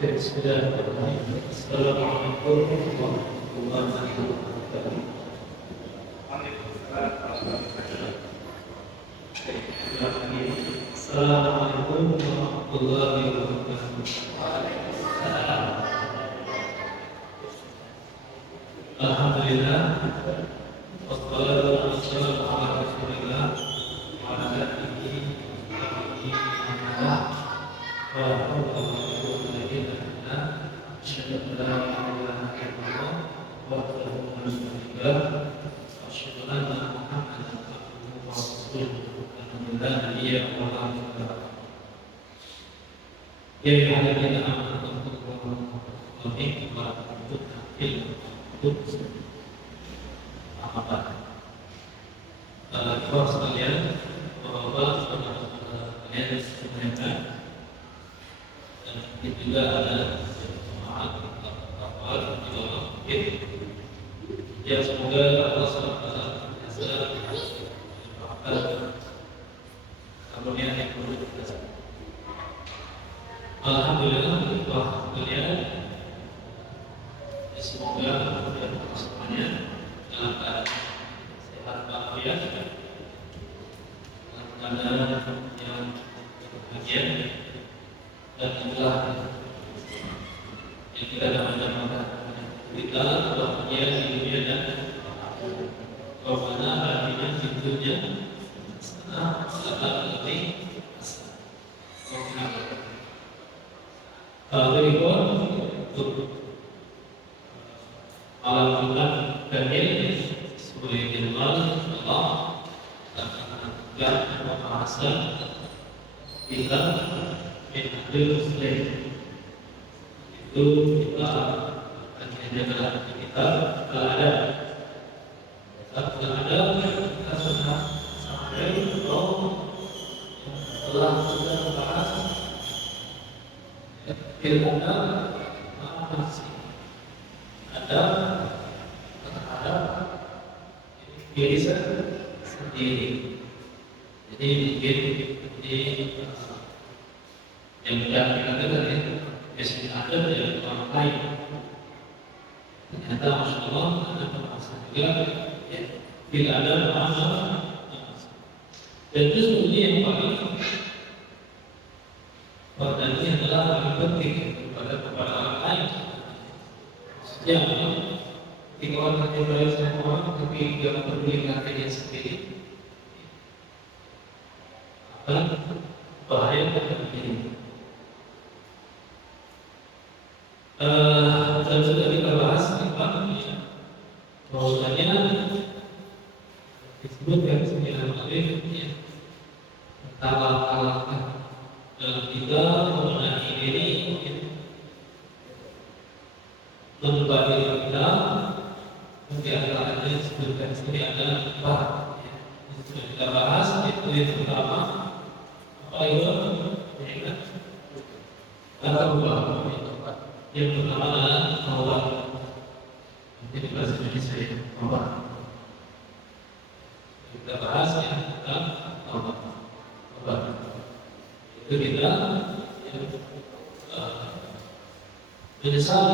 Bismillahirrahmanirrahim. Assalamualaikum warahmatullahi wabarakatuh. Assalamualaikum warahmatullahi wabarakatuh. Alhamdulillah. Wassalatu wassalamu ala Rasulillah wa ala alihi wa sahbihi wa man walah. Asyhadu an la ilaha illallah wahdahu la syarika lah wa asyhadu anna Muhammadan abduhu wa rasuluh. La nabiyya wa la rasul. Ya ayyuhalladzina amanu taqullaha wa atii'u wa la tu'til apa sekalian, bahwa kalian semuanya dan itu juga ada jemaat ya, semoga Allah SWT karunia yang perlu kita. Alhamdulillah, kalian semoga semuanya dalam keadaan sehat walafiat, dalam keadaan yang bahagia, dan itulah yang kita damai-damaikan. Kita bahagia di dunia dan karena artinya di dunia sana lebih berikut untuk Alhamdulillah Daniel sebagai general Allah dan bahasa kita mengambil Muslim itu kita akan menjaga kita ada kita sudah sampai telah sudah membahas pilkada masih ada terhadap diri sendiri. Jadi mungkin di yang tidak dikatakan tadi biasanya ada dari orang lain. Ternyata Masya Allah ada permasalahan juga ya, tidak ada permasalahan. Dan itu sebetulnya yang paling ini adalah paling penting kepada orang lain. Ya, ketika orang berbayar sama orang, tapi dia peduli dengan dirinya sendiri, akan bahaya bagi diri. Dan sudah kita bahas tentang bahwasanya disebutkan 9 kali talak-talak dalam kita mengenai diri. Membagi kita di antaranya disebutkan sini adalah empat. Sudah kita bahas, itu yang pertama apa itu? Yang pertama adalah taubat. Jadi bahasa Indonesia taubat. Kita bahas yang tentang taubat. Itu kita menyesal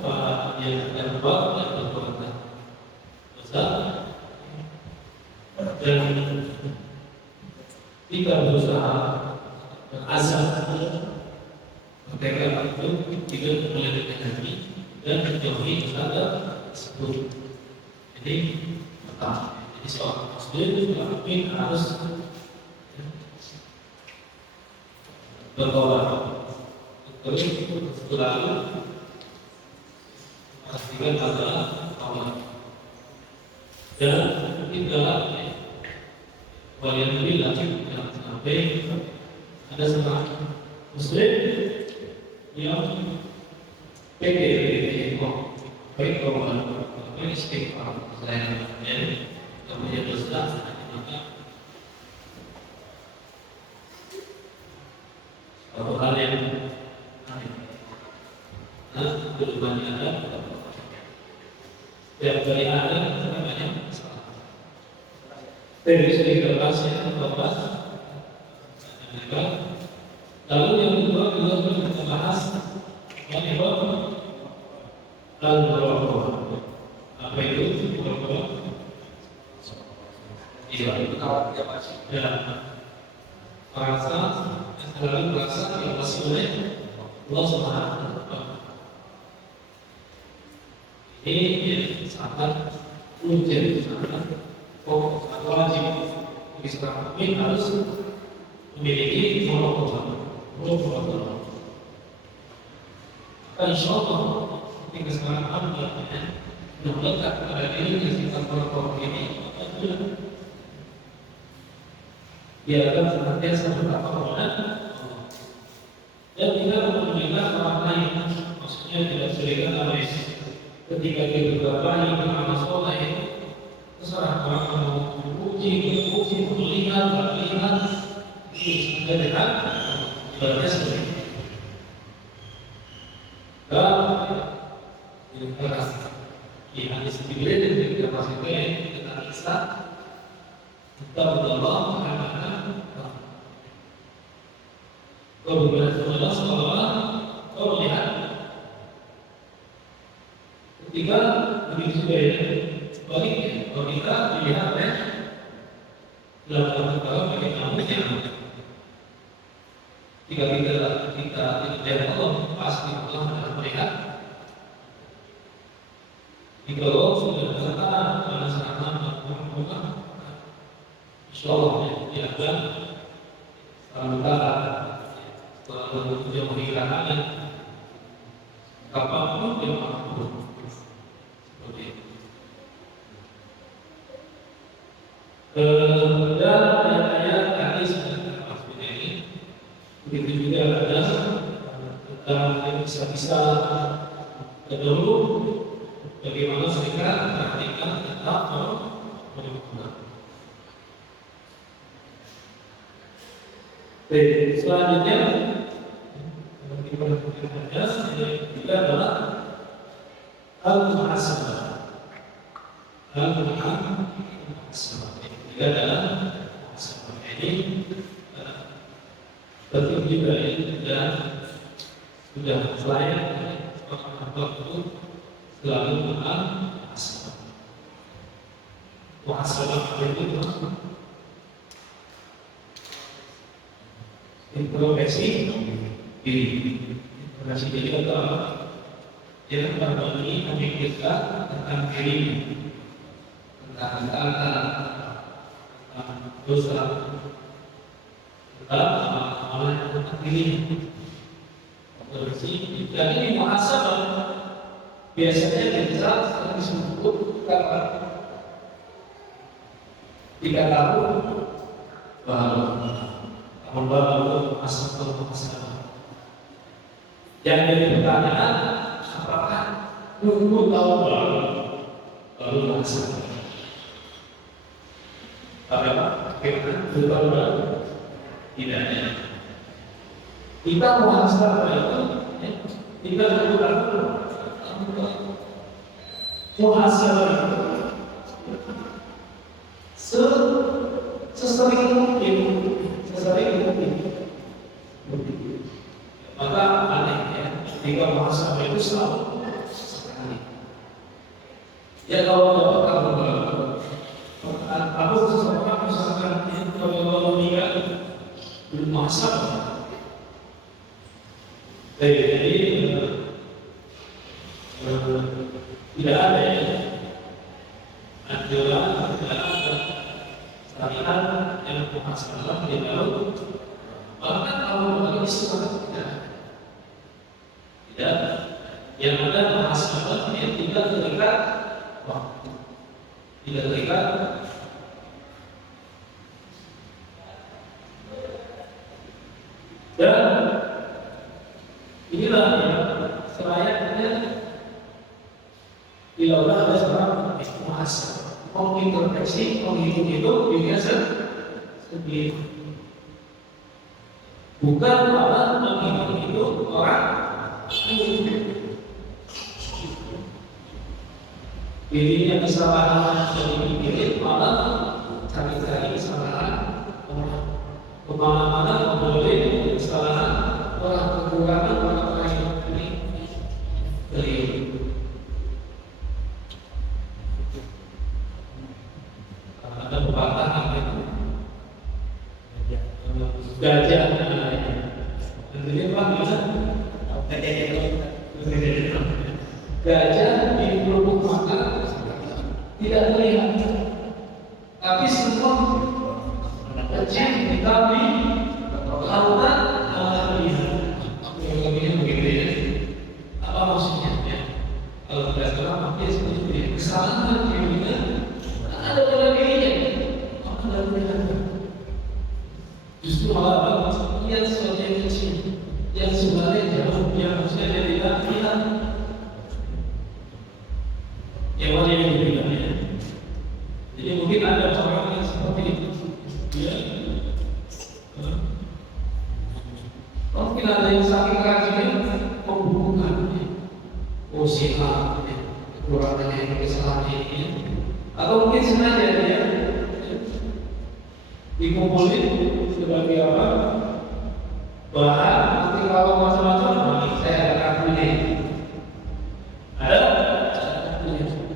apa yang kita buat dan perbuatan dosa, dan kita berusaha berasal mereka itu tidak mengadakan hati dan menjauhi dosa tersebut. Jadi pertama, jadi seorang muslim harus bertobat. Terus selalu pastikan adalah taubat. Dan kita walian ini lagi jangan sampai ada seorang muslim yang PDP baik kalau istighfar saya kemudian dosa maka satu hal yang berubahnya ada setiap kali ada banyak masalah. Dari segi kerasnya tobat. Lalu yang kedua kita bahas Yang itu al-muraqabah. Apa itu muraqabah? Iya, itu kalau dia masih merasa selalu merasa diawasi oleh Allah Subhanahu wa Ta'ala. Ini sangat urgent, sangat pokok, sangat wajib bagi seorang mukmin harus memiliki muraqabah. Insya Allah ketika seorang hamba yang melekat pada dirinya sifat muraqabah ini, dia akan senantiasa bertakwa dan tidak mementingkan orang lain. Maksudnya tidak curiga oleh ketika dia berbaik beramal soleh, terserah orang mau memuji, melihat, itu sudah dekat ibadahnya sendiri. Dan yang keras, di hadis Jibril dan kita masih kita bisa kita berdoa karena kau berdoa seolah kau melihat ketika begitu juga ya baliknya kalau kita dilihat oleh dalam kalau pakai nyamuknya jika kita tidak Allah pasti Allah akan melihat jika Allah sudah berkata pada saat nama insyaallah dia akan sementara selalu dia menghilangkan kapanpun dia mampu seperti itu. Dan ayat hadis dan maksudnya ini begitu juga ada tentang yang bisa dahulu bagaimana mereka perhatikan tentang menyempurnakan. Baik, selanjutnya kita perhatikan juga adalah al-muhasabah. Al-muhasabah juga adalah muhasabah. Ini penting juga ya, sudah layak orang itu selalu muhasabah. Muhasabah itu introspeksi diri. Introspeksi diri itu apa? Dia berbagi memikirkan tentang diri, tentang dosa, tentang amalan tentang diri. Introspeksi. Dan ini muhasabah biasanya kita disebut karena tidak tahu bahwa membawa masalah. Yang jadi pertanyaan, apakah nunggu tahu baru masalah? Apa? Bagaimana? Baru tidak ada. Kita muhasabah itu, kita lakukan muhasabah itu sesering mungkin. Maka aneh ya, jika muhasabah itu selalu sekali. Ya kalau aku seseorang misalkan kalau meninggal belum muhasabah. Jadi tidak ada ya aturan syariat yang muhasabah di dalam. Bahkan kalau bagi Islam tidak, yang ada muhasabah yang tidak terikat waktu, tidak terikat dan inilah yang selayaknya bila ada seorang muhasabah mengintrospeksi, menghitung dirinya sendiri. Bukan malah menghitung orang dirinya kesalahan jadi mikirin malah cari-cari kesalahan orang. Kemana-mana boleh kesalahan orang, kekurangan orang lain. Ini Gajah di lubuk mata tidak terlihat, tapi semua kecil kita di lautan terlihat. Begitu ya. Apa maksudnya? Ya. Kalau tidak salah, makanya seperti itu. Kesalahan dirinya ada pada dirinya. Maka tidak terlihat. Justru malah lihat sesuatu yang kecil, yang sebenarnya jauh, yang harusnya dia tidak lihat. Yang mana yang dibilangnya? Jadi mungkin ada orang yang seperti itu. Ya. Mungkin ada yang saking rajinnya membukukan. Oh siapa? Kekurangannya, kesalahannya ini. Atau mungkin sengaja dia dikumpulin sebagai apa? Bahan nanti kalau macam-macam, saya akan akui. Ada?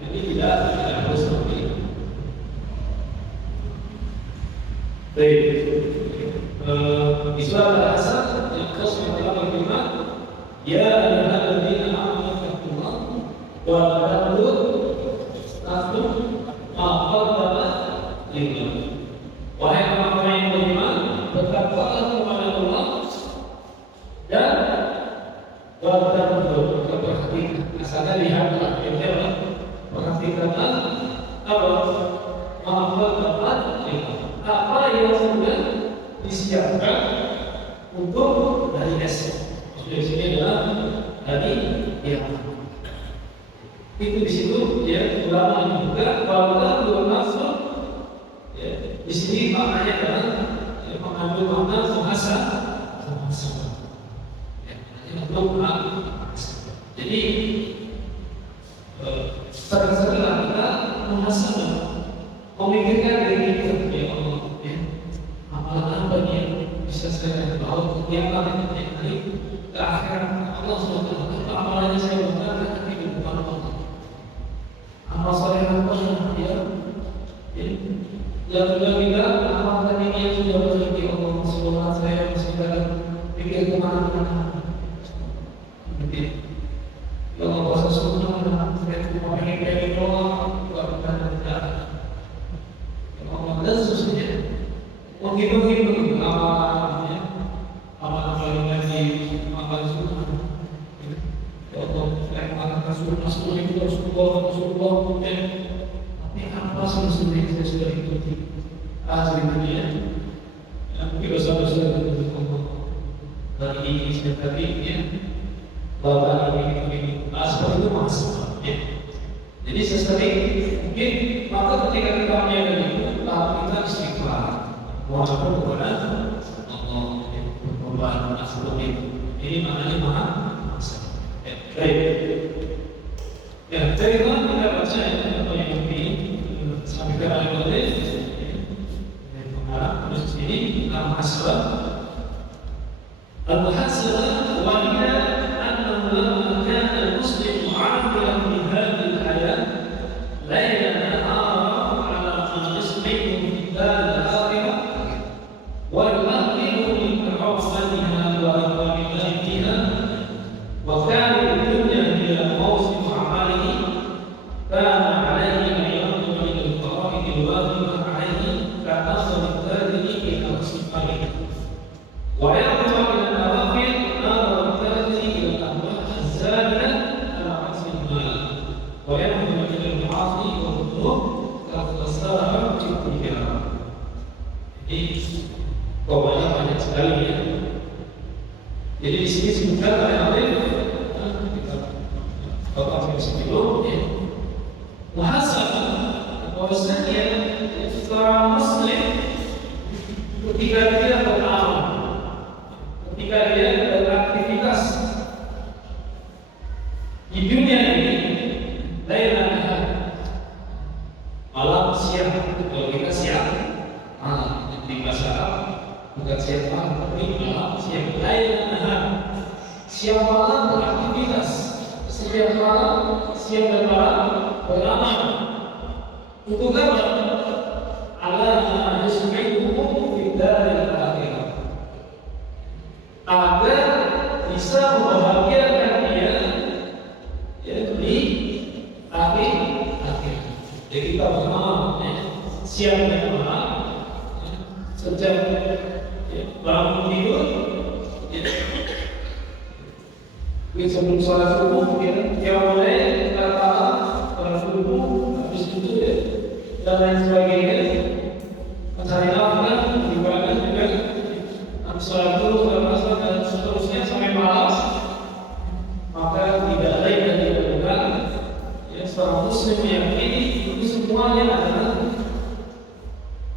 Jadi tidak harus seperti itu. Baik. Di surah Al-Asr yang ke-95, ya ayyuhalladzina amanu taqullaha wa la nafsun ma qaddamat lighad. Wahai orang-orang yang beriman, bertakwalah kepada Allah dan bertakwalah keperhatian. Asalnya lihatlah, ya, perhatikanlah apa qaddamat lighad. Apa yang sudah disiapkan untuk dari esok. Maksudnya di sini adalah dari itu di situ ya ulama juga bahwa dua nafsu ya di sini maknanya adalah ya, mengambil makna bahasa ya, untuk jadi sering-seringlah kita menghasal memikirkan diri kita ya Allah ya amalan apa yang bisa saya bawa ke kiamat nanti ke akhirat Allah SWT amalannya saya bukan nanti di depan Allah amal soleh apa ya yang sudah kita amalkan ini yang sudah berarti Allah SWT saya masih dalam pikir kemana-mana begitu ya Allah puasa sunnah dan saya cuma pengen doang buat tidak ya Allah dan seterusnya mungkin amalnya amal yang ngaji amal sunnah ya Allah saya mengatakan sunnah itu Rasulullah tapi apa sebenarnya yang saya sudah ikuti asli dunia yang mungkin dosa-dosa dari Allah dari ini setiap hari ya bapak ini seperti itu masalah ya jadi sesering mungkin maka ketika kita menyadari itu lalu kita istighfar walaupun kepada Allah perubahan asal ini maknanya maha baik ya dari mana kita baca apa yang ini sampai ke ayat ini pengarang terus ini al-muhasabah al-muhasabah wa hiya annahu lamma kana al-muslim mu'amilan fi hadhihi al-hayat laylan nahara ala ma yuslihu fi al-akhirah وَيُمَكِّنُ مِنْ عُقْبَتِهَا وَإِقَامِهَا فِيهَا وَكَانَ الدُّنْيَا هِيَ مَوْسِمُ أَعْمَالِهِ كَانَ عَلَيْهِ أَنْ يَنظُرَ إِلَى الْفَرَائِضِ الْوَاجِبَةِ عَلَيْهِ كَأَثَرِ التَّاجِرِ إِلَى الصِّفَائِهِ وَيَنظُرَ إِلى النَّوَافِلِ نَظَرَ التَّاجِرِ إِلَى الْأَمْوَالِ الزَّائِدَةِ عَلَى رَأْسِ الْمَالِ وَيَنظُرُ إِلى الْمَعَاصِي وَالذُّنُوبِ كَالْخَسَارَةِ فِي التِّجَارَةِ. Pokoknya banyak sekali ya. Jadi di sini disebutkan oleh Alim kita bapak sebelum ya. Muhasabah bahwasanya seorang Muslim ketika dia beramal, ketika dia beraktivitas di dunia ini, lailan malam siang, kalau kita siang malam di bahasa Arab bukan siang malam, tapi malam siang lain nahar. Siang malam beraktivitas, siang malam siang dan malam beramal. Untuk apa? Allah yusmi'ukum fid daril akhirah. Agar bisa bisa membahagiakan dia ya, di akhir. Jadi kita bersama siap dan malam sejak bangun tidur sebelum sholat subuh dia mulai kata sholat subuh habis itu dan lain sebagainya mencari nafkah ibadah juga habis sholat subuh sholat asar dan seterusnya sampai malam, maka tidak ada yang dilakukan seorang muslim meyakini itu semuanya adalah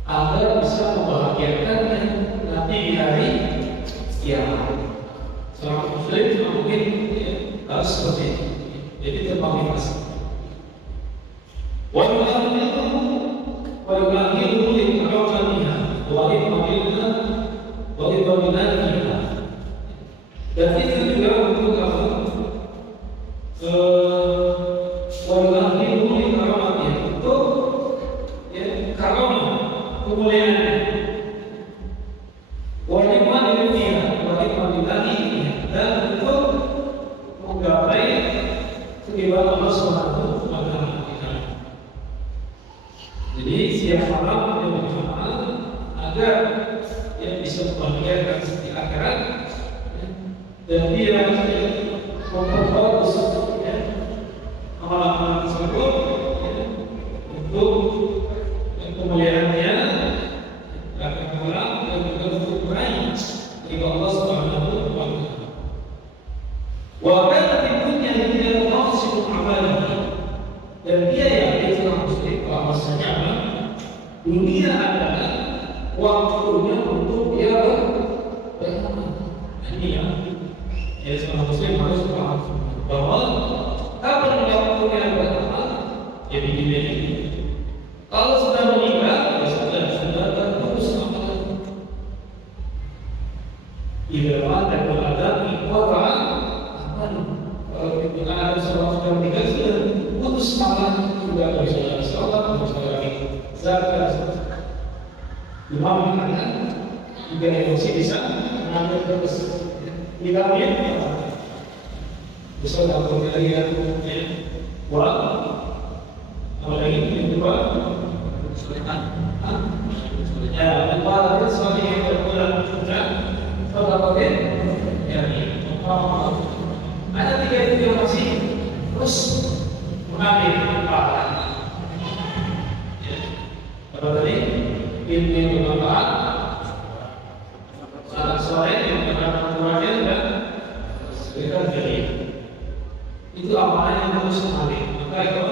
agar bisa membahagiakan nanti di hari kiamat. Seorang muslim mungkin harus seperti itu. Jadi termotivasi. Wa yu'akhiru li karamatiha wa ibadatiha. Dan itu juga untuk apa? Wa yu'akhiru li karamatiha, untuk karamah, kemuliaan. Wa ibadatiha, dan untuk menggapai keridhaan Allah Subhanahu wa taala. Jadi siap malam yang berjamaah agar bisa membahagiakan di akhirat dan dia memperbagus amalan-amalan tersebut untuk kemuliaannya akan pulang dan juga untuk meraih ridha Allah Subhanahu wa taala. Wa kana dunya hiya maqsidul amali, dan dia yakin seorang muslim bahwasanya dunia adalah waktunya untuk dia beramal. Ini ya seorang muslim harus paham bahwa kapan waktunya beramal ya di dunia ini. Kalau sudah meninggal ya sudah terputus amalan. Idza mata al-adam iqtara. Kalau kita ada seorang sudah meninggal sudah putus amalan, juga bisa sholat, bisa lagi zakat. Imam mengatakan jika emosi bisa mengambil terus diambil bisa lakukan kalian buat apa lagi yang kedua ya lupa sesuatu yang berkurang dan terdapat ada tiga informasi terus mengambil pahala. Apa tadi? Ilmu yang bermanfaat, salat sore yang bermanfaat dan sedekah jariah. Itu amalan yang harus mengalir. Maka itu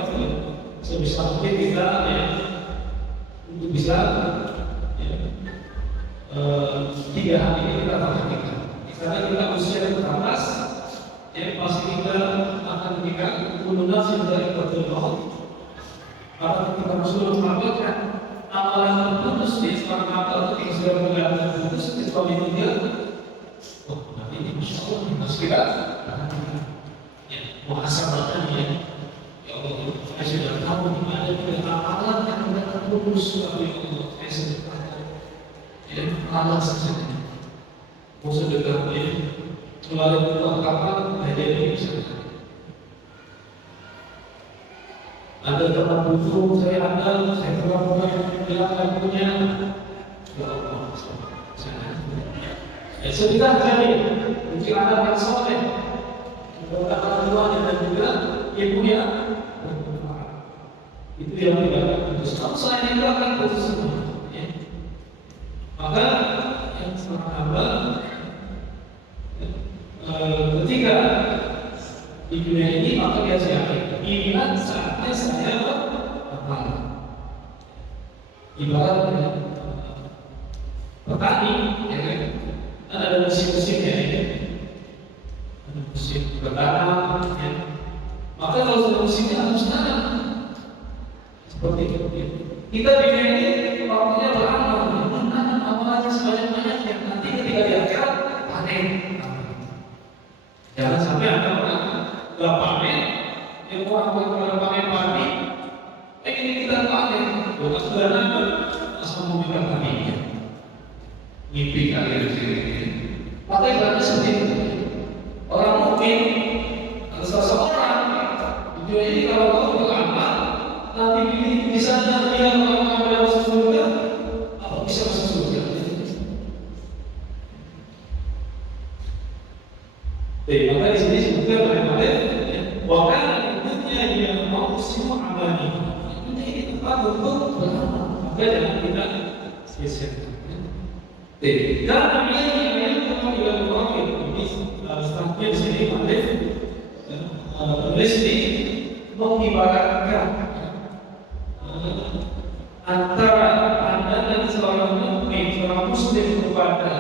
sebisa mungkin kita untuk bisa tiga hal ini kita perhatikan. Karena kita usia terbatas, pasti kita akan memberikan kulunasi dari betul maut. Karena kita sudah melakukan amalan terputus di seorang mata ketika sudah mengalami terputus, kecuali dia, nanti ini masya Allah harus kita muhasabah ya Allah, saya sudah tahu di mana kita amalan yang tidak terputus oleh Allah. Saya sudah tahu amalan saja mau sedekah melalui perlengkapan hanya ini bisa. Ada tempat butuh, saya pernah bilang punya. Ya Allah, sedekah jadi untuk anak yang soleh, orang tuanya dan juga ibunya. Itu yang tidak putus. Kalau saya itu akan putus semua. Maka yang sama hamba ketika di dunia ini maka dia siapkan inilah saatnya saya beramal. Ibaratnya petani kan ada musim-musimnya ada musim bertanam maka kalau sudah musimnya harus tanam seperti itu. Kita di dunia ini waktunya beramal, menanam amalannya sebanyak-banyaknya, nanti ketika di akhirat panen. Jangan sampai ada orang nggak panen, yang orang panen padi, ini kita panen, bukan sudah nanti asal mau bilang tadinya, ngimpi kalian di sini. Maka ibaratnya seperti itu. Orang di sini disebutkan oleh Malik, bahkan ibunya yang mau semua amali. Ini tempat untuk beramal, maka jangan kita sia-siakan. Karena ini yang kita lakukan ini statement di sini Malik tulis di mengibaratkan antara pandangan seorang mukmin, seorang muslim kepada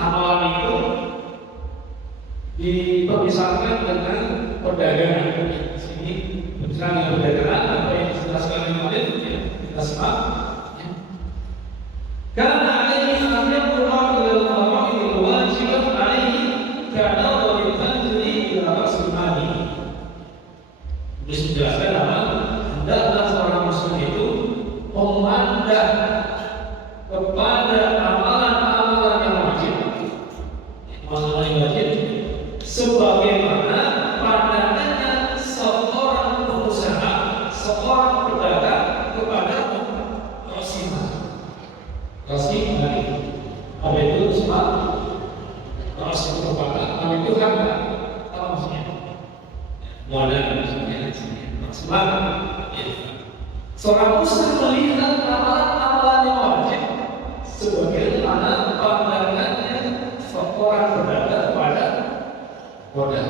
amalan itu dipisahkan dengan perdagangan. Di sini misalnya perdagangan apa yang dijelaskan oleh kita simak. Karena ini akan berlaku dalam faraid wajib alaihi karena wajibkan diri ila rasulani. Dijelaskan apa? Hendaklah seorang muslim itu memandang kepada amalan-amalan yang wajib, sebagaimana pandangannya seorang pengusaha, seorang pedagang kepada Rasimah. Apa itu Rasimah? Rasimah merupakan apa itu harga? Apa maksudnya? Modal maksudnya. Rasimah. Seorang muslim melihat amalan-amalan yang wajib sebagaimana pandangannya seorang pedagang pada modal.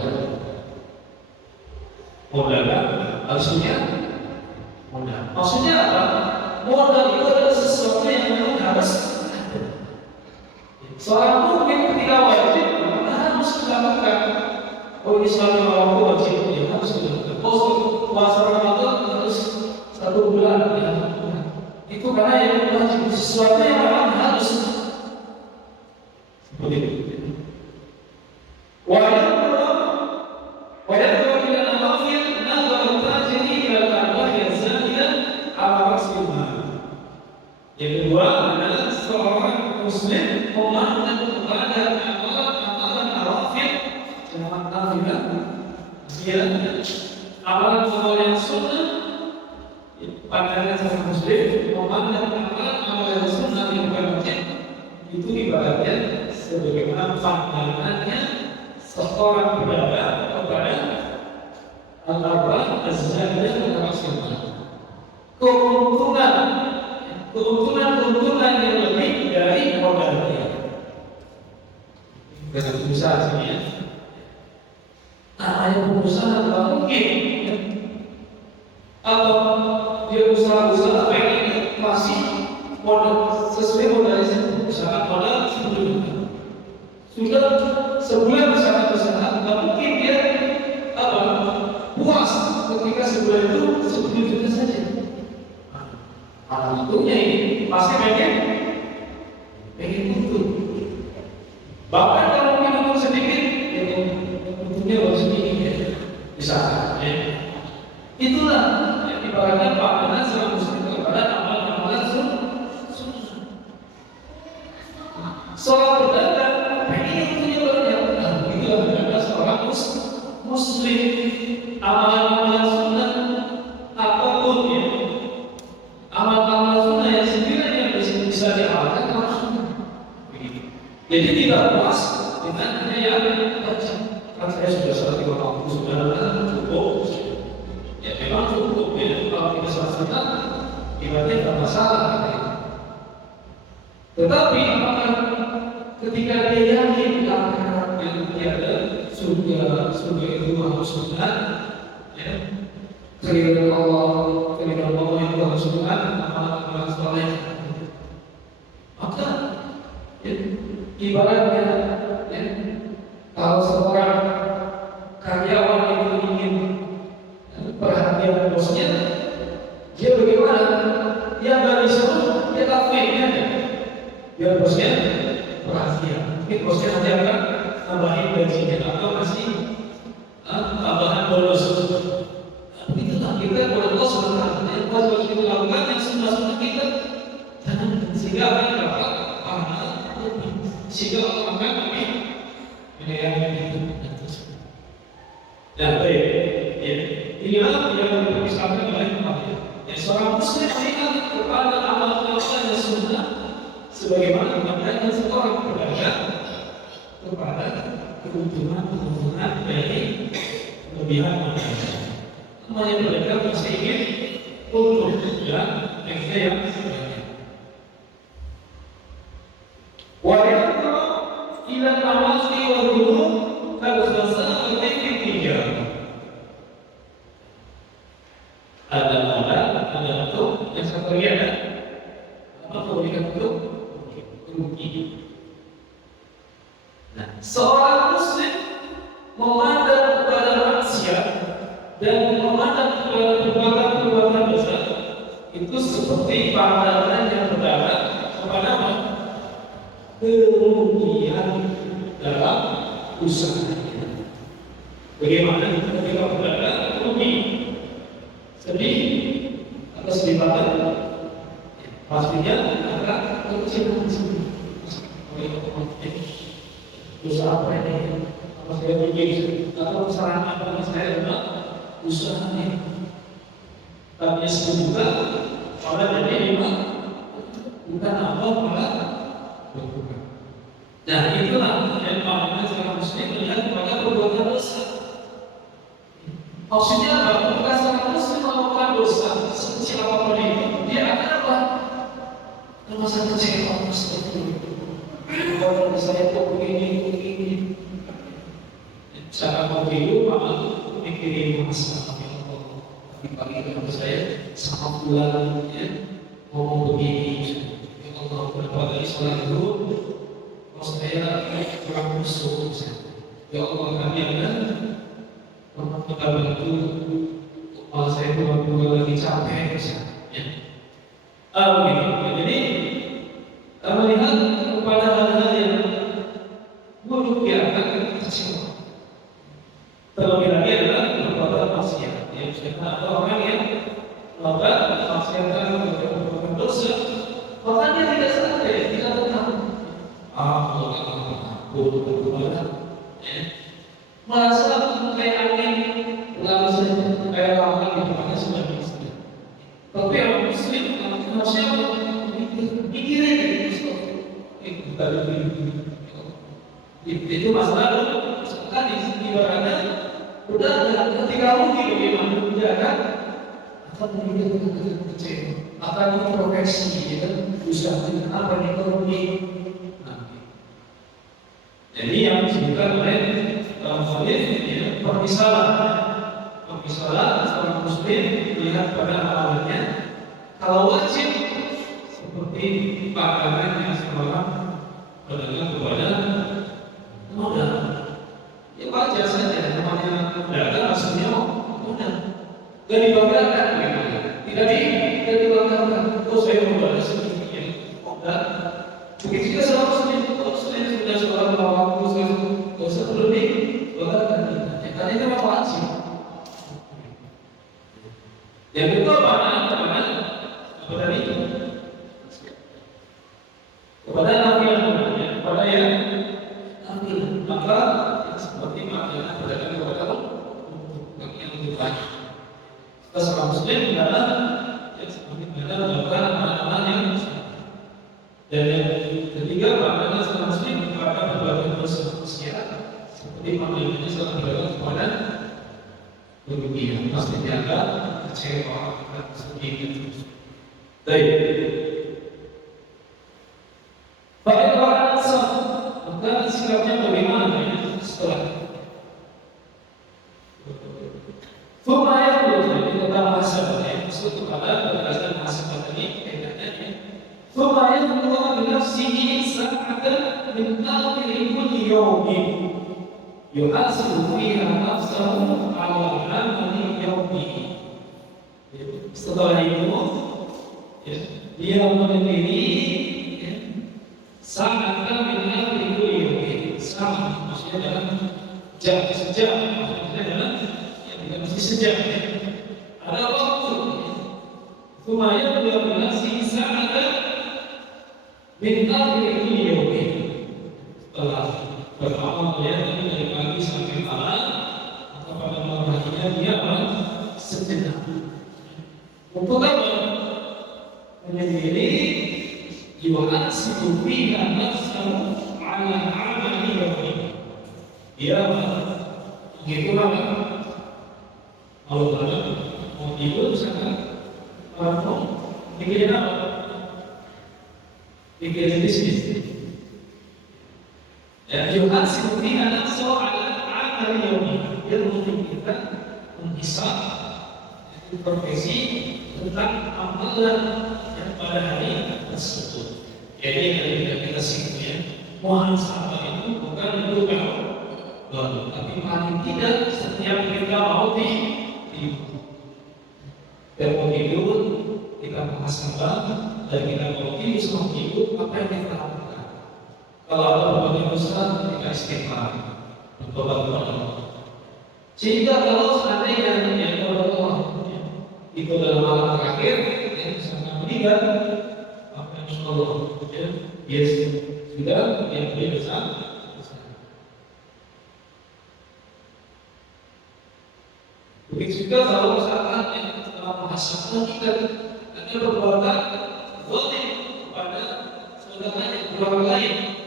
Modal maksudnya modal. Maksudnya apa? Modal itu adalah sesuatu yang memang harus ada. Seorang mukmin ketika wajib harus melakukan. Oh, ini suatu orang wajib, ya harus dilakukan. Oh, puasa Ramadan harus 1 bulan, ya. Itu karena yang wajib, sesuatu yang memang harus. Seperti itu. Wajib ila al-mafil nazar al-tajiri ila al-arbah yang zanidah ala rasulullah. Yang kedua adalah seorang muslim memandang kepada amalan arafil, jangan nafilah, dia amalan yang sunnah. Pandangan seorang muslim memandang amalan sunnah yang bukan wajib itu ibaratnya sebagaimana pandangannya seorang pedagang kepada al-arbah az-zanidah dan rasulullah. Keuntungan yang lebih dari modalnya. Dengan pengusaha sini ya. Yang pengusaha nggak mungkin. Atau dia usaha pengen masih modal sesuai modalnya, misalkan modal 10 juta. Sudah sebulan misalkan usaha, nggak mungkin dia puas ketika sebulan itu 10 juta saja. Tentunya ini pasti pengen untung. Bahkan kalau minum sedikit, untungnya baru sedikit ya. Bisa ya. Itulah yang ibaratnya pandangan seorang muslim kepada amalan-amalan sunnah. Seorang pedagang pengen untungnya banyak. Itulah adalah seorang muslim. Amalan-amalan sunnah apapun ya. Amal-amal sunnah yang sekiranya bisa diamalkan harus sunnah. Jadi tidak puas dengan hanya yang baca. Kan saya sudah salat 5 waktu sudah cukup. Ya memang cukup. Ya kalau kita salat sunnah, ibaratnya tidak masalah. Tetapi apakah ketika dia yakin akhirat yang tiada surga itu harus sunnah, ya keringan Allah yang harus sunnah, amalan soleh, maka ya, ibaratnya ya, kalau seorang karyawan itu ingin perhatian bosnya, dia bagaimana? Dia nggak disuruh, dia kafirnya, biar bosnya perhatian. Mungkin bosnya nanti akan tambahin gajinya atau masih tambahan bonus. Itulah kita boleh bos sebentar. Yang harus kita lakukan yang sunnah kita jangan sehingga apa yang dapat pahala sehingga Allah akan kami ini yang itu. Dan baik, ya inilah yang dipisahkan oleh Nabi. Ya seorang muslim ingat kepada amal-amal yang sunnah sebagaimana pandangan seorang pedagang kepada keuntungan dari kelebihan mereka. Namanya mereka masih ingin untung dan mereka yang sebenarnya. Walaupun ilah nawasi wa dulu harus besar lebih tiga. Ada modal, ada untuk yang satu lagi ada apa kebaikan untuk rugi. Nah, seorang muslim memandang kepada maksiat dan memandang kepada perbuatan-perbuatan dosa itu seperti pandangan yang berdarah kepada kerugian dalam usahanya. Bagaimana ketika berdarah rugi, sedih atau sedih banget, pastinya akan kecil sini. Dosa apa ini? Apa saya rugi? Atau kesalahan apa yang saya dalam usahanya? Tapi juga pada jadi memang bukan apa malah berbuka. Nah itulah yang paling seorang muslim melihat kepada perbuatan dosa. Maksudnya apa? Ketika seorang muslim melakukan dosa sekecil apapun itu, dia akan apa? Merasa kecewa seperti itu. Kalau saya kok begini, cara mau hidup malah mikirin masalah yang pagi kalau saya sama bulan ya ngomong begini, ya Allah berapa kali sholat dulu, kalau saya kurang musuh, ya Allah kami akan kita bantu, kalau saya dua lagi capek, ya. Jadi melihat kepada hal-hal yang buruk dia akan kecewa. Terlebih lagi adalah perbuatan maksiat. Ada orang yang melakukan maksiat dan perbuatan dosa, bahkan dia tidak sadar, tidak tenang. Buruk kepada, merasa kayak angin lalu saja, kayak lawan di depannya sudah bisa. Tapi orang Muslim harusnya mikirin itu masalah sekali ibaratnya udah ketika rugi bagaimana dia akan memikirkan kecewa akan introspeksi ya usaha apa yang rugi. Jadi yang disebutkan oleh hadis permisalan seorang muslim melihat pada awalnya kalau wajib seperti pandangan yang seorang pedagang kepada modal, ya wajar saja namanya pedagang maksudnya modal, gak dibanggakan, tidak dibanggakan. Oh saya modal sedikit, modal. Begitu juga seorang muslim, kalau saya sudah seorang lawan muslim, gak usah berlebih, banggakan. Karena itu memang wajib. Yang kedua apa tadi? Kepada nafilah, kepada yang nafilah, maka seperti maknanya pedagang kepada yang lebih banyak. Kita seorang muslim adalah seperti kita melakukan amal-amal yang dan yang ketiga maknanya seorang muslim kepada perbuatan dosa maksiat seperti maknanya seorang pedagang kepada kerugian. Pastinya akan kecewa, akan sedih. Baik. Baik orang sah, maka sikapnya bagaimana setelah Fumaya dulu tentang masalah maksud kepada berdasarkan masalah tadi kaitannya. Fumaya dulu binafsihi sa'atan min akhiri kulli yawmin yuhasibu fiha nafsahu ala amali yawmihi. Setelah itu dia menendiri sangat min akhiri kulli yawmin. Sama maksudnya dalam sejak maksudnya dalam masih sejak ada waktu lumayan bernasi saat min akhir yawmi setelah beramal dari pagi sampai malam atau pada malam harinya dia sejenak untuk apa? Menyendiri yuhasibu fiha nafsahu ala amali yawmi. dia begitu apa? Kalau mau tidur misalkan, mau mikirin apa? Mikirin bisnis. Ya, yuhasib fiha nafsuhu ala amal yaumi. Dia memikirkan, menghisab profesi tentang amalan yang pada hari tersebut. Jadi ketika kita simpulkan, muhasabah itu bukan itu kalau tapi paling tidak setiap kita mau tidur, kita muhasabah dan kita mau tidur sebelum tidur, apa yang kita lakukan? Kalau ada berbagai dosa, kita istighfar, bertobat kepada Allah. Sehingga kalau seandainya yang Allah itu dalam malam terakhir, yang sangat meninggal, apa yang Allah dia sudah yang dia besar. Begitu juga kalau misalkan yang dalam muhasabah kita ada perbuatan zalim kepada saudaranya, keluarga lain,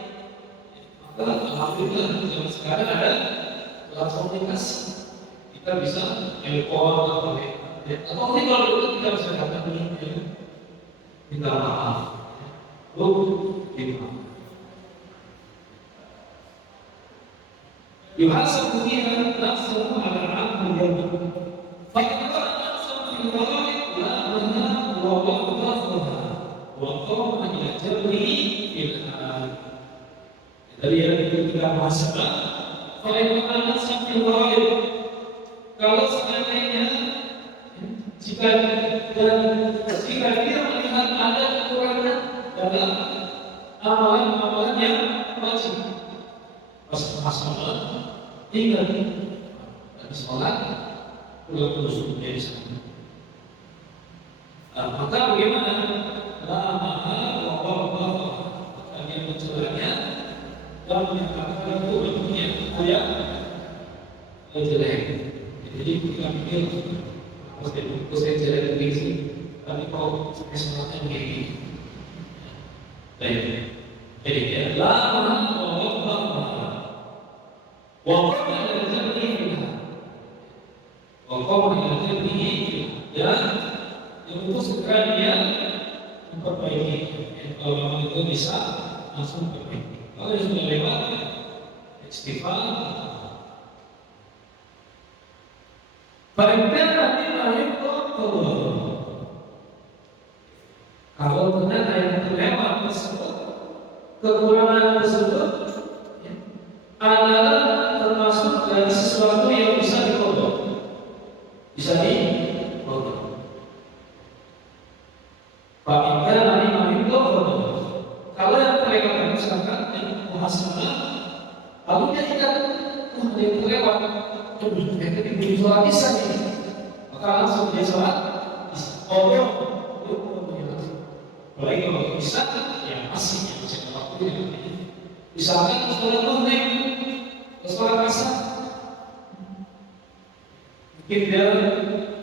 maka alhamdulillah zaman sekarang ada platform komunikasi, kita bisa telepon atau mungkin kalau dulu kita bisa datang minta maaf, minta yuhasabu fiha nafsuhu ala amal yaumi. Fa in kana nafsuhu fil ghalib la anha wa waqtaha wa qama ila jabri fil hal. Jadi yang kita muhasabah, fa in kana nafsuhu fil ghalib, kalau seandainya jika dia melihat ada kekurangan dalam amalan-amalan yang wajib, pas muhasabah tinggal habis sholat pulang terus dari sana. Maka bagaimana? Maka dia mencelanya dan menyatakan itu bentuknya ayat jelek. Jadi kita pikir saya jelek begini sih, tapi kalau saya sholatnya begini. Baik. Jadi ya lama Waqam ila jabbihi dan yang itu segera dia memperbaiki. Kalau memang itu bisa langsung perbaiki. Kalau yang sudah lewat istighfar. Barangkali nanti lahir kalau ternyata yang terlewat tersebut, kekurangan tersebut adalah termasuk dari sesuatu yang bisa dikodok, bisa dikodok. Bahkan nanti kodok. Kalau yang terlewat misalkan yang muhasabah, lalu dia ingat, ada yang terlewat, jadi di sholat isya ini, maka langsung dia sholat isya. Apalagi kalau bisa, ya masih yang bisa waktu. Misalkan sholat maghrib, sholat asar, mungkin dia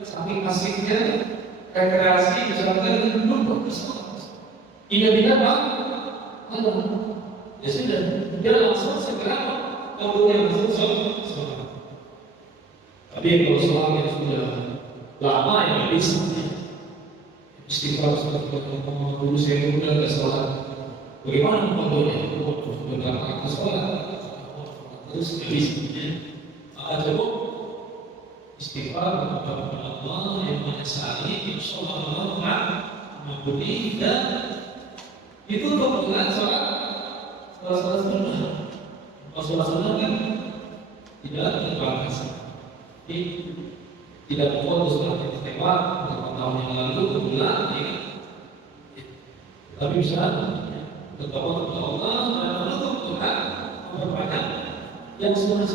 saking asiknya rekreasi, misalkan duduk ingat bang, ya sudah, dia langsung segera kalau dia langsung sholat. Tapi kalau sholatnya sudah lama ya bisa, istighfar dulu saya udah nggak sholat. Bagaimana contohnya? Sudah lama sholat. Terus habisnya maka cukup istighfar kepada Allah yang menyesali insyaallah ma'budi dan ditutup dengan sholat sunnah. Kalau sholat sunnah kan tidak terbatas, tidak memfoto sholat yang lewat beberapa tahun yang lalu kemudian tapi bisa bertobat kepada Allah dan menutup Tuhan memperbanyak yang sunnah.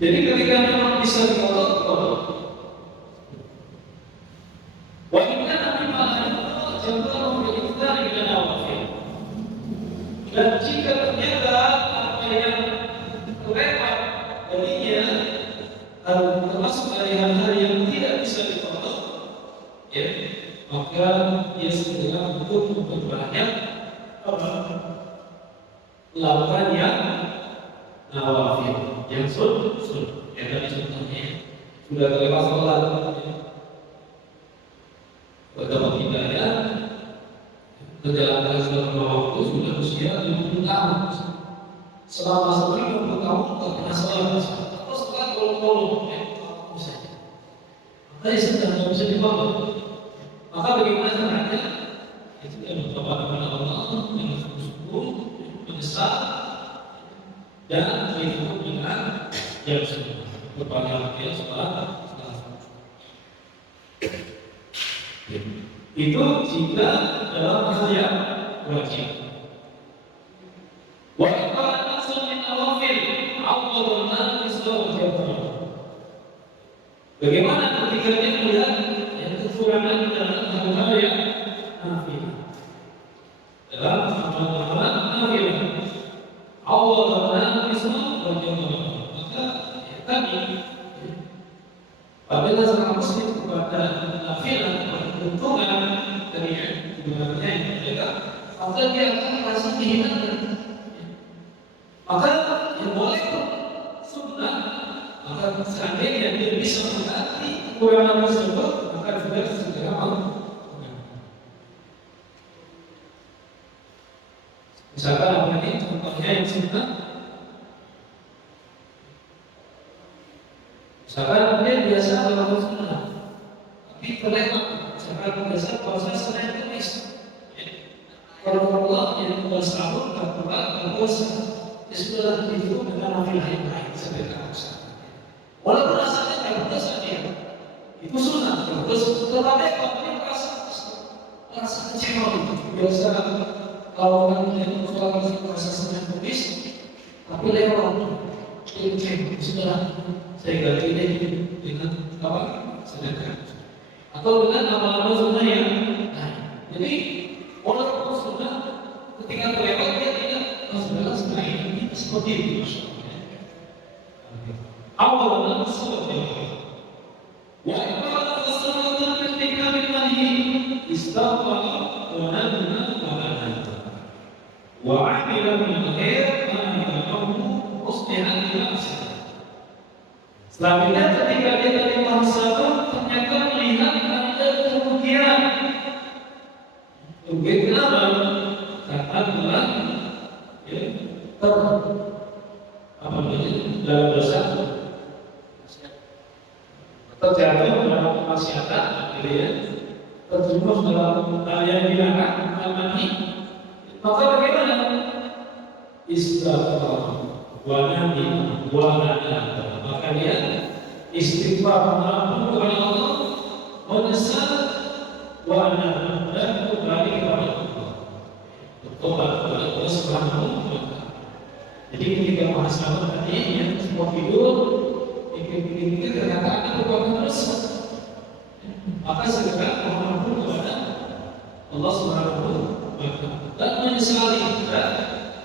Jadi ketika memang bisa dikotok, wajibnya Nabi Muhammad jangan menjadi dengan awal. Dan jika ternyata apa yang terlewat darinya termasuk dari hal-hal yang tidak bisa dikotok, ya, maka dia segera untuk memperbanyak lakukan yang nawafil, yang sunnah. Ya tadi contohnya sudah terlepas sholat, betapa tidaknya menjalankan sholat lima waktu sudah usia 50 tahun. Selama 50 tahun tak pernah sholat, terus sholat kolong-kolong, maka sudah tidak bisa dibangun. Maka bagaimana caranya? Itu yang bertobat kepada Allah, yang sungguh-sungguh menyesal dan berikut dengan yang sunnah. Berbagai dia sholat. Itu jika dalam hal yang wajib. Wa iqamat asal min awafil awwadna islam jabal. Bagaimana ketika dia melihat yang kekurangan dalam hal-hal yang nafil, dalam amalan nafil, awwadna islam jabal. Maka tadi apabila seorang muslim kepada nafil keuntungan dari kebenarannya yang berbeda, maka dia akan merasa kehinaan. Maka yang boleh sunnah, maka seandainya dia bisa mengganti kekurangan tersebut, maka juga segera mau. Misalkan apa ini contohnya yang sunnah. Misalkan dia biasa melakukan sunnah, tapi terlewat. Misalkan biasa puasa Senin Kamis, kalau Allah yang puasa sahur, tak puasa, ya sudah itu dengan nafil yang lain sedekah. Walaupun rasanya tidak berdosa dia, itu sunnah. Tetapi kalau dia merasa kecewa itu biasa kalau orang yang puasa Senin Kamis, tapi lewat itu sudah. Saya ganti ini dengan apa? Sedekah atau dengan amalan sunnah yang lain. Jadi walaupun sunnah ketika terlewat dia tidak sudah ini seperti itu. Awalan seperti itu. Wa ibarat as-salatu ketika billahi istaghfara wa nadama wa amila min khair ma yaqulu muslihan li nafsihi. Selanjutnya ketika dia tadi muhasabah ternyata melihat ada kerugian. Kerugian kenapa? Karena telah dalam dosa terjatuh dalam kemaksiatan, gitu ya, terjerumus dalam hal yang dilarang, mati. Maka bagaimana? Istighfar wa nadama wa nadama. Maka dia istighfar mengaku kepada Allah, menyesal wa nadama dan kembali kepada Allah, bertobat kepada Allah Subhanahu wa Ta'ala. Jadi ketika muhasabah tadi yang semua tidur, pikir-pikir ternyata ada perbuatan dosa, maka segera mohon ampun kepada Allah Subhanahu wa Ta'ala dan menyesali dan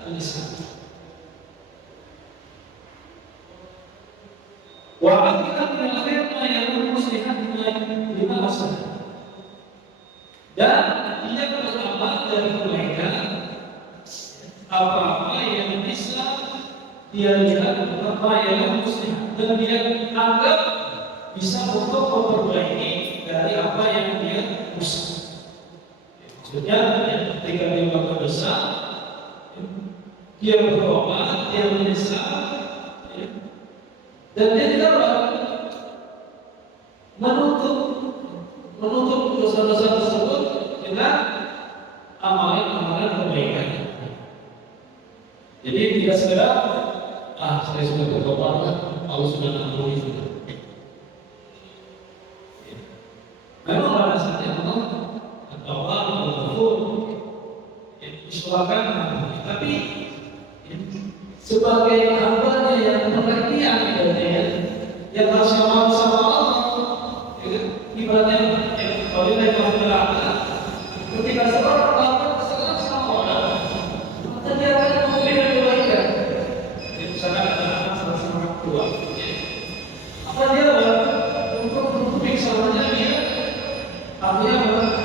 menyesal. Wa akhirnya min akhir ma yakunu muslihan lima masalah. Dan dia beramal dari kebaikan apa-apa yang bisa dia lihat, apa yang muslihan dan dia anggap bisa untuk memperbaiki dari apa yang dia rusak. Maksudnya ketika dia melakukan dosa, dia bertobat, dia menyesal, dan dia tidak menutup dosa-dosa tersebut dengan amalan-amalan kebaikan. Jadi tidak segera, saya sudah bertobat, Allah sudah mengampuni sudah. Memang pada saatnya Allah istilahkan, tapi sebagai hamba yang pengertian yang harus mau sama Allah, ibaratnya kalau dia ketika seorang melakukan kesalahan sama orang, maka dia akan memberikan kebaikan. Misalkan ada anak salah sama orang tua, apa dia untuk menutupi kesalahannya dia artinya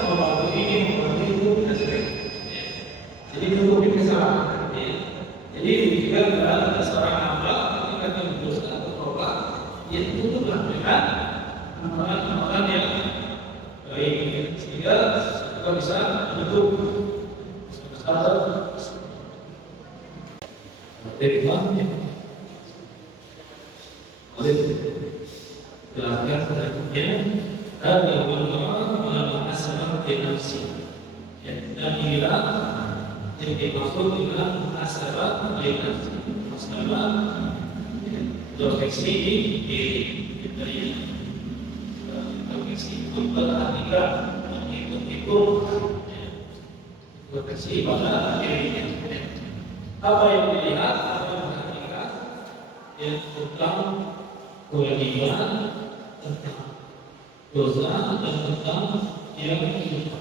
membantu ini, membantu itu, dan sebagainya. Jadi menutupi kesalahan. Jadi ketika ada seorang hamba ketika dia berdosa atau bertobat, dia tutuplah dengan amalan-amalan yang baik, sehingga kita bisa menutup atau dari Tuhan. Oleh jelaskan selanjutnya, ada ulama asal nafsi, dan inilah yang dimaksud dengan asal nafsi, masalah refleksi di dari refleksi itu berarti ikut refleksi pada dirinya. Apa yang dilihat, apa yang diperhatikan, yang tentang kewajiban, tentang dosa, dan tentang yang hidup.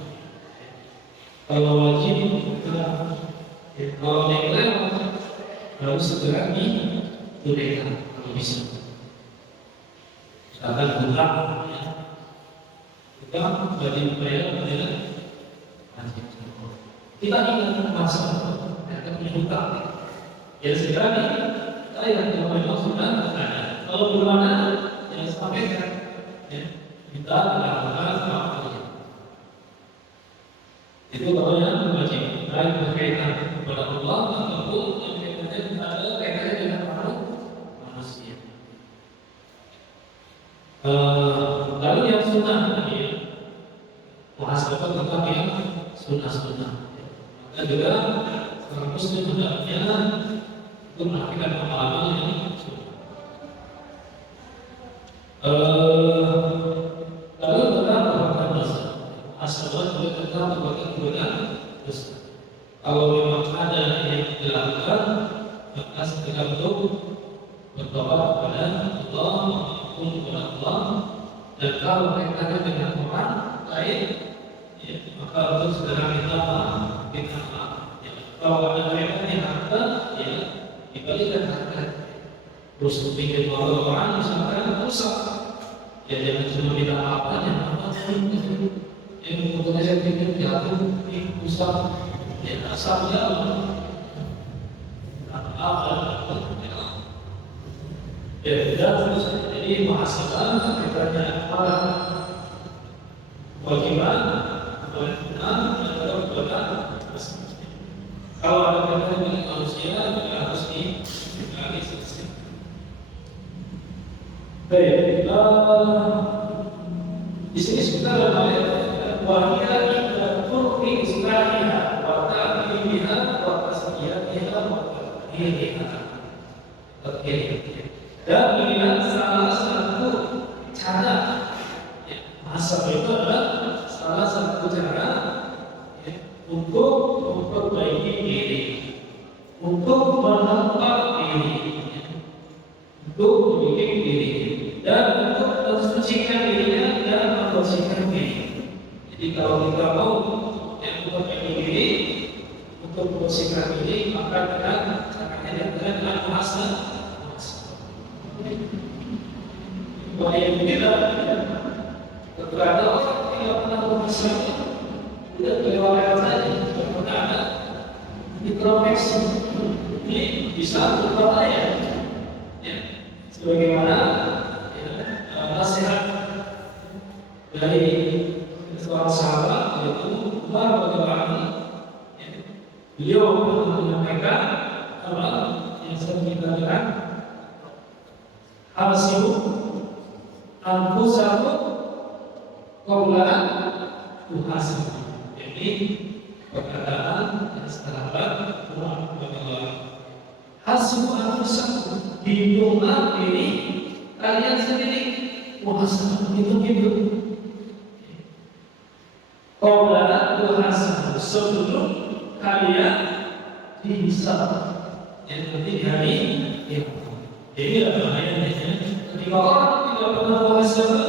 Kalau wajib, kalau yang lewat, harus segera ditunaikan kalau bisa. Misalkan hutang, hutang wajib bayar adalah wajib. Kita ingat masa punya hutang, ya segera saya yang memang sudah ada. Kalau belum ada, ya sampaikan, ya kita melakukan apa-apa. Itu kalau yang wajib, baik berkaitan kepada Allah ataupun yang ada kaitannya dengan manusia. Lalu yang sunnah, muhasabah tentang yang sunnah-sunnah. Dan juga orang muslim hendaknya untuk melakukan pengalaman yang lalu tentang perbuatan dosa. Asal juga tentang perbuatan dosa. Kalau memang ada yang dilakukan, maka segera untuk bertobat kepada Allah, maupun kepada Allah. Dan kalau kaitannya dengan orang lain, ya, maka harus segera minta maaf. Kalau ada mereka yang harta, ya dibalikan harta. Terus pinjam orang misalkan rusak, ya jangan cuma minta apa, jangan apa. Yang kemudian saya pinjam jatuh, rusak, ya asal jalan. Apa? Ya tidak terus. Jadi muhasabah bertanya apa kewajiban, kewajiban adalah kewajiban. Kalau ada kaitan dengan manusia, harus dikali selesai. Baik, di sini sebentar ada wahia kita turki islahnya, wata biha, wata siyatiha, wata hiriha. Oke. Dan inilah salah satu cara. Asal itu adalah salah satu cara untuk memperbaiki diri, untuk menempah diri, untuk membimbing diri, dan untuk mensucikan dirinya dan membersihkan diri. Jadi kalau kita mau memperbaiki diri, untuk membersihkan diri, maka dengan caranya dengan muhasabah. Bahaya tidak, terkadang orang tidak pernah muhasabah. Tidak lewat saja, tidak ada introspeksi. Ini bisa berbahaya. Ya, sebagaimana nasihat dari seorang sahabat yaitu Umar radhiyallahu anhu. Beliau menyampaikan apa yang sering kita dengar, hasibu anfusakum qabla an tuhasibu. Jadi perkataan sahabat Umar radhiyallahu hasbu anfusakum, hiduplah diri kalian sendiri, muhasabah hidup. Qabla tuhasab, sebelum kalian dihisab, yang penting hari ini. Jadi ada bahayanya. Ketika orang tidak pernah muhasabah,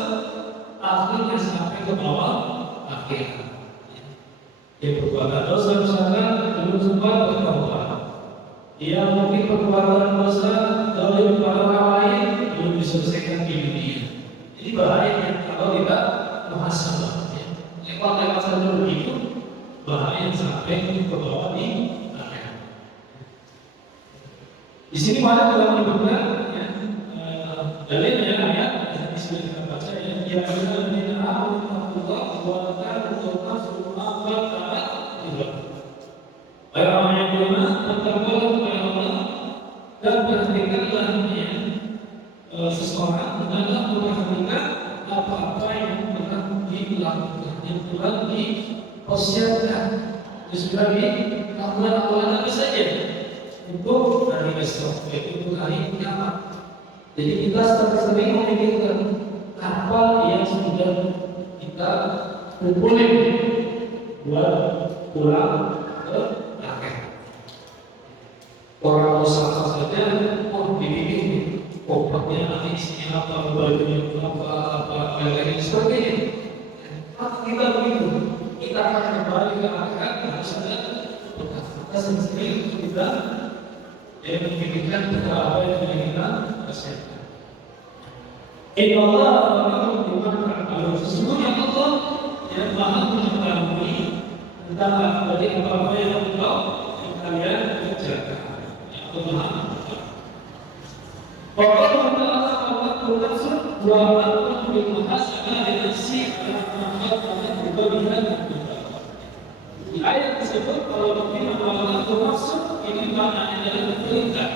akhirnya sampai ke bawah akhir. Dia berbuat dosa misalkan belum sempat bertaubat. Dia mungkin perbuatan dosa zalim kepada orang lain belum diselesaikan di dunia. Jadi bahaya kalau tidak muhasabah. Lewat saja begitu, bahaya sampai ke bawah di akhirat. Di sini mana dalam menyebutkan ya, dalilnya ayat yang sudah kita baca ya, yang dalilnya Allah wa ta'ala nafsu ma ta'ala. Baik orang yang beriman bertakwalah kepada Allah dan perhatikanlah ya, seseorang adalah memperhatikan apa-apa yang telah dilakukan, yang telah dipersiapkan, sudah dilakukan awalnya apa saja untuk hari esok, yaitu untuk hari kiamat. Jadi kita sering memikirkan apa yang sudah kita kumpulin buat pulang ke akhir. Orang usaha saja, dibikin obatnya nanti isinya apa, bajunya apa dan sebagainya. Maka kita begitu, kita akan kembali ke akhirat harus ada bekas. Kita sendiri kita yang memikirkan apa yang sudah kita persiapkan. Allah sesungguhnya Allah yang maha mengetahui tentang dari apa yang kalian kerjakan. Allah maha. Pokoknya Allah bermaksud bahwa Allah bermuhasabah dengan si anak-anak berlebihan. Di ayat tersebut kalau kita Allah bermaksud ini maknanya adalah perintah.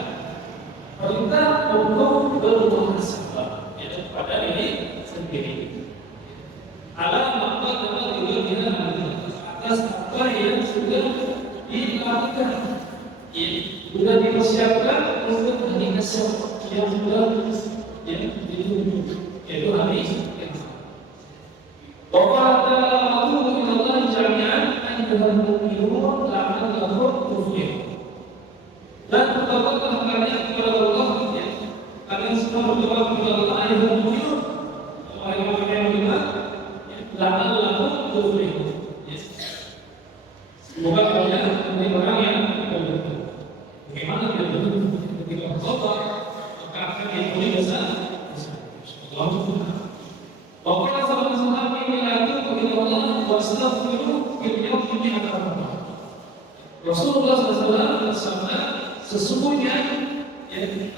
Perintah untuk bermuhasabah pada diri sendiri. Alam maka dapat berlebihan atas apa yang sudah dilakukan. Sudah dipersiapkan untuk hari esok yang sudah ditunggu, yaitu hari kiamat. Waqala ta'ala Allah jami'an ayyuhal mu'minun la'allakum tuflihun. Dan bertobatlah kalian kepada Allah, ya. Kalian semua bertobat kepada Allah ayyuhal mu'minun, wahai orang yang beriman, la'allakum tuflihun. Semoga kalian menjadi orang yang bertobat. Bagaimana kita bertobat? Ketika bertobat maka akan diampuni dosa. Waqala sallallahu alaihi wasallam wastaghfiru fil yawmi mi'atan. Rasulullah SAW bersabda, sesungguhnya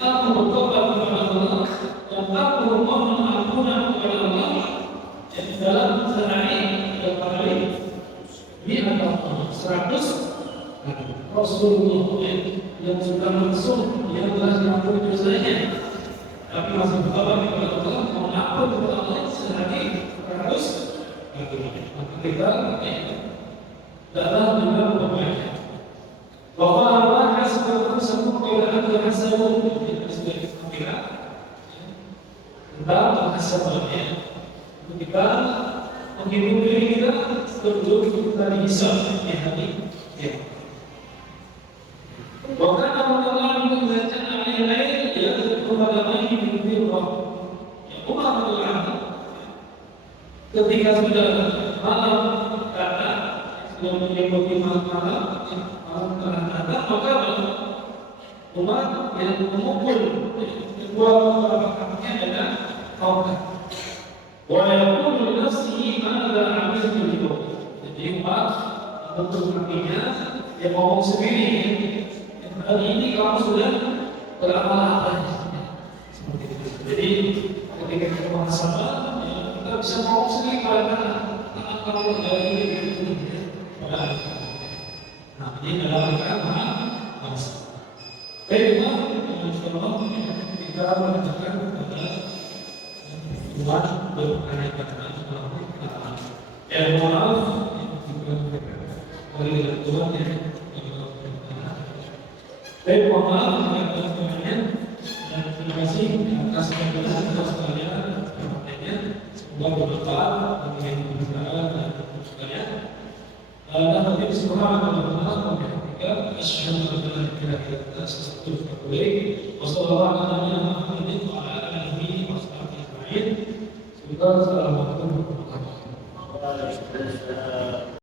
aku bertobat kepada Allah dan aku memohon ampunan kepada Allah dalam sehari berapa kali? 100. Rasulullah yang sudah langsung yang telah diampuni dosanya, tapi masih bertobat kepada Allah, mohon ampun kepada Allah sehari 100 kali. Maka kita dalam juga berbaik. Bahwa Allah hasbunkum semua keadaan terhasabu kita sudah kira tentang muhasabahnya. Kita menghidup diri kita sebelum kita dihisab di hari kiamat. Bahkan Allah mengajarkan ayat-ayat yang kepada Nabi Muhammad yang Umar radhiyallahu ketika sudah malam kata sudah menyebut malam datang, maka Umar yang memukul kedua kakinya dengan tongkat. Wa yaqulu li nafsihi madza amiltu al-yawm. Jadi Umar memukul kakinya, dia ngomong sendiri, hari ini kamu sudah beramal apa? Seperti itu. Jadi ketika kita muhasabah, kita bisa ngomong sendiri karena kamu dari ini. Nah, ini adalah perkara masalah. Baik, insyaallah kita mengajarkan kepada Tuhan berkaitan dengan maaf oleh Tuhan yang baik, mohon maaf semuanya dan terima kasih atas kebenaran atas kalian perhatiannya. Semoga bermanfaat bagi yang berbicara dan sekalian. Nanti subhanallahi wa bihamdihi asyhadu an la ilaha illa anta astaghfiruka wa atubu ilaik. Wassalamualaikum warahmatullahi wabarakatuh. Assalamualaikum warahmatullahi wabarakatuh.